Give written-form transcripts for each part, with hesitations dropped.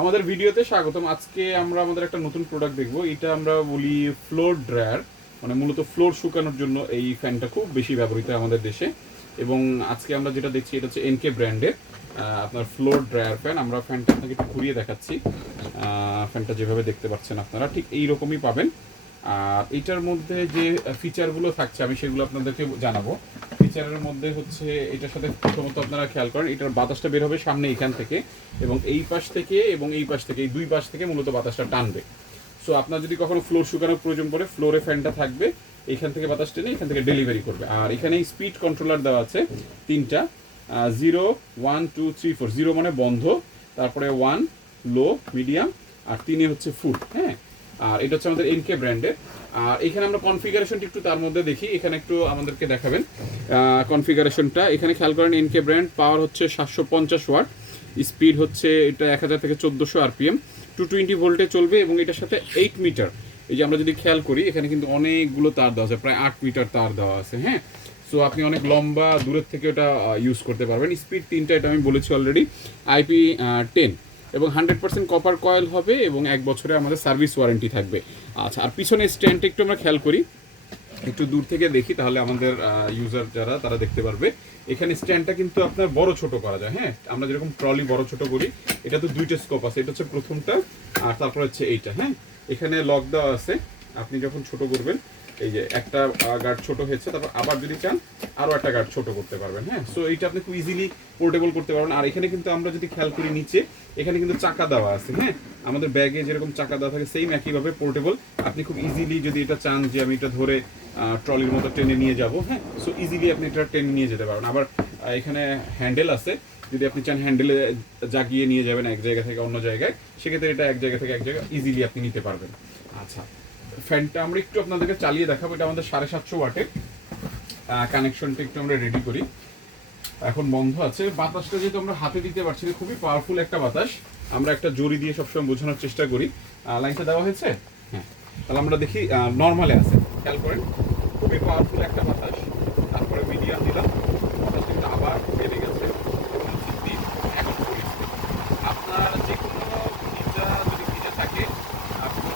আমাদের ভিডিওতে স্বাগতম। আজকে আমরা আমাদের একটা নতুন প্রোডাক্ট দেখব। এটা আমরা বলি ফ্লোর ড্রায়ার, মানে মূলত ফ্লোর শুকানোর জন্য এই ফ্যানটা খুব বেশি ব্যবহৃত হয় আমাদের দেশে। এবং আজকে আমরা যেটা দেখছি এটা হচ্ছে এনকে ব্র্যান্ডের আপনার ফ্লোর ড্রায়ার ফ্যান। আমরা ফ্যানটা আপনাকে একটু ঘুরিয়ে দেখাচ্ছি। ফ্যানটা যেভাবে দেখতে পাচ্ছেন আপনারা ঠিক এই রকমই পাবেন। আর এইটার মধ্যে যে ফিচারগুলো থাকছে আমি সেগুলো আপনাদেরকে জানাবো। ফিচারের মধ্যে হচ্ছে এটার সাথে প্রথমত আপনারা খেয়াল করেন এটার বাতাসটা বের হবে সামনে এইখান থেকে, এবং এই পাশ থেকে এবং এই পাশ থেকে, এই দুই পাশ থেকে মূলত বাতাসটা টানবে। সো আপনার যদি কখনো ফ্লোর শুকানোর প্রয়োজন পড়ে, ফ্লোরে ফ্যানটা থাকবে, এইখান থেকে বাতাস টেনে এখান থেকে ডেলিভারি করবে। আর এখানে স্পিড কন্ট্রোলার দেওয়া আছে তিনটা, 0, 1, 2, 3, 4। 0 মানে বন্ধ, তারপরে 1 লো, মিডিয়াম, আর 3 হচ্ছে ফুল। হ্যাঁ, আর এটা হচ্ছে আমাদের এনকে ব্র্যান্ডের। আর এখানে আমরা কনফিগারেশনটা একটু তার মধ্যে দেখি, এখানে একটু আমাদেরকে দেখাবেন কনফিগারেশনটা। এখানে খেয়াল করেন এনকে ব্র্যান্ড, পাওয়ার হচ্ছে 750 ওয়াট, স্পিড হচ্ছে এটা 1000 থেকে 1400 আরপিএম, 220 ভোল্টে চলবে, এবং এটার সাথে 8 মিটার, এই যে আমরা যদি খেয়াল করি এখানে কিন্তু অনেকগুলো তার দেওয়া আছে, প্রায় 8 মিটার তার দেওয়া আছে। হ্যাঁ, সো আপনি অনেক লম্বা দূরের থেকে এটা ইউজ করতে পারবেন। স্পিড 3টা, এটা আমি বলেছি অলরেডি, IP10, এবং 100% কপার কয়েল হবে, এবং 1 বছরে আমাদের সার্ভিস ওয়ারেন্টি থাকবে। আচ্ছা, আর পিছনে স্ট্যান্ডটা একটু আমরা খেয়াল করি, একটু দূর থেকে দেখি, তাহলে আমাদের ইউজার যারা তারা দেখতে পারবে। এখানে স্ট্যান্ডটা কিন্তু আপনার বড় ছোট করা যায়। হ্যাঁ, আমরা যেরকম ট্রলি বড় ছোট করি, এটা তো দুইটা স্কোপ আছে, এটা হচ্ছে প্রথমটা, আর তারপর হচ্ছে এইটা। হ্যাঁ, এখানে লক দেওয়া আছে, আপনি যখন ছোট করবেন, এই যে একটা গার্ড ছোট হয়েছে, তারপর আবার যদি চান আরও একটা গার্ড ছোট করতে পারবেন। হ্যাঁ, সো এইটা আপনি খুব ইজিলি পোর্টেবল করতে পারবেন। আর এখানে কিন্তু আমরা যদি খেয়াল করি নিচে, এখানে কিন্তু চাকা দেওয়া আছে। হ্যাঁ, আমাদের ব্যাগে যেরকম চাকা দেওয়া থাকে সেম একইভাবে পোর্টেবল। আপনি খুব ইজিলি যদি এটা চান যে আমি এটা ধরে ট্রলির মতো টেনে নিয়ে যাব, হ্যাঁ, সো ইজিলি আপনি এটা টেনে নিয়ে যেতে পারবেন। আবার এখানে হ্যান্ডেল আছে, যদি আপনি চান হ্যান্ডেলে জাগিয়ে নিয়ে যাবেন এক জায়গা থেকে অন্য জায়গায়, সেক্ষেত্রে এটা এক জায়গা থেকে এক জায়গায় ইজিলি আপনি নিতে পারবেন। আচ্ছা, ফ্যানটা আমরা একটু আপনাদেরকে চালিয়ে দেখাবো। এটা আমাদের 750 ওয়াটের। কানেকশনটা একটু আমরা রেডি করি। এখন বন্ধ আছে। বাতাসটা যেহেতু আমরা হাতে দিতে পারছি না, খুবই পাওয়ারফুল একটা বাতাস, আমরা একটা জড়ি দিয়ে সবসময় বোঝানোর চেষ্টা করি। লাইনটা দেওয়া হয়েছে। হ্যাঁ, তাহলে আমরা দেখি নর্মালে আছে, খেয়াল করেন খুবই পাওয়ারফুল একটা বাতাস। তারপরে মিডিয়াম দিলাম, বাতাস কিন্তু আবার বেড়ে গেছে, এবং সিদ্ধি এখন পরিস্থিতি আপনার যে কোনো ভিজা, যদি ভিজা থাকে আপনার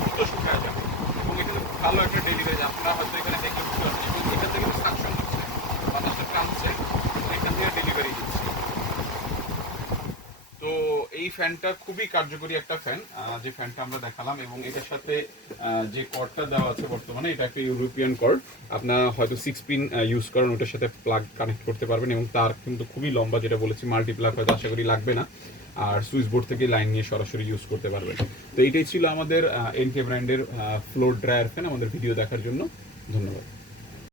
দ্রুত শুকায় যাবে, এবং এটা ভালো একটা ডেলিভারি। আপনারা হয়তো এখানে দেখে বুঝতে পারছেন, এবং এখান থেকে কিন্তু সাকশন হচ্ছে, বাতাসটা টানছে, এখান থেকে ডেলিভারি দিচ্ছে। তো এই ফ্যানটা খুবই কার্যকরী একটা ফ্যান, যে ফ্যানটা আমরা দেখালাম, এবং এটার সাথে যে কর্ডটা দেওয়া আছে বর্তমানে, এটা একটা ইউরোপিয়ান কর্ড। আপনারা হয়তো 6 পিন ইউজ করেন, ওটার সাথে প্লাগ কানেক্ট করতে পারবেন, এবং তার কিন্তু খুবই লম্বা, যেটা বলেছি মাল্টি প্লাগ হয়তো আশা করি লাগবে না, আর সুইচ বোর্ড থেকে লাইন নিয়ে সরাসরি ইউজ করতে পারবেন। তো এইটাই ছিল আমাদের এনকে ব্র্যান্ডের ফ্লোর ড্রায়ার ফ্যান। আমাদের ভিডিও দেখার জন্য ধন্যবাদ।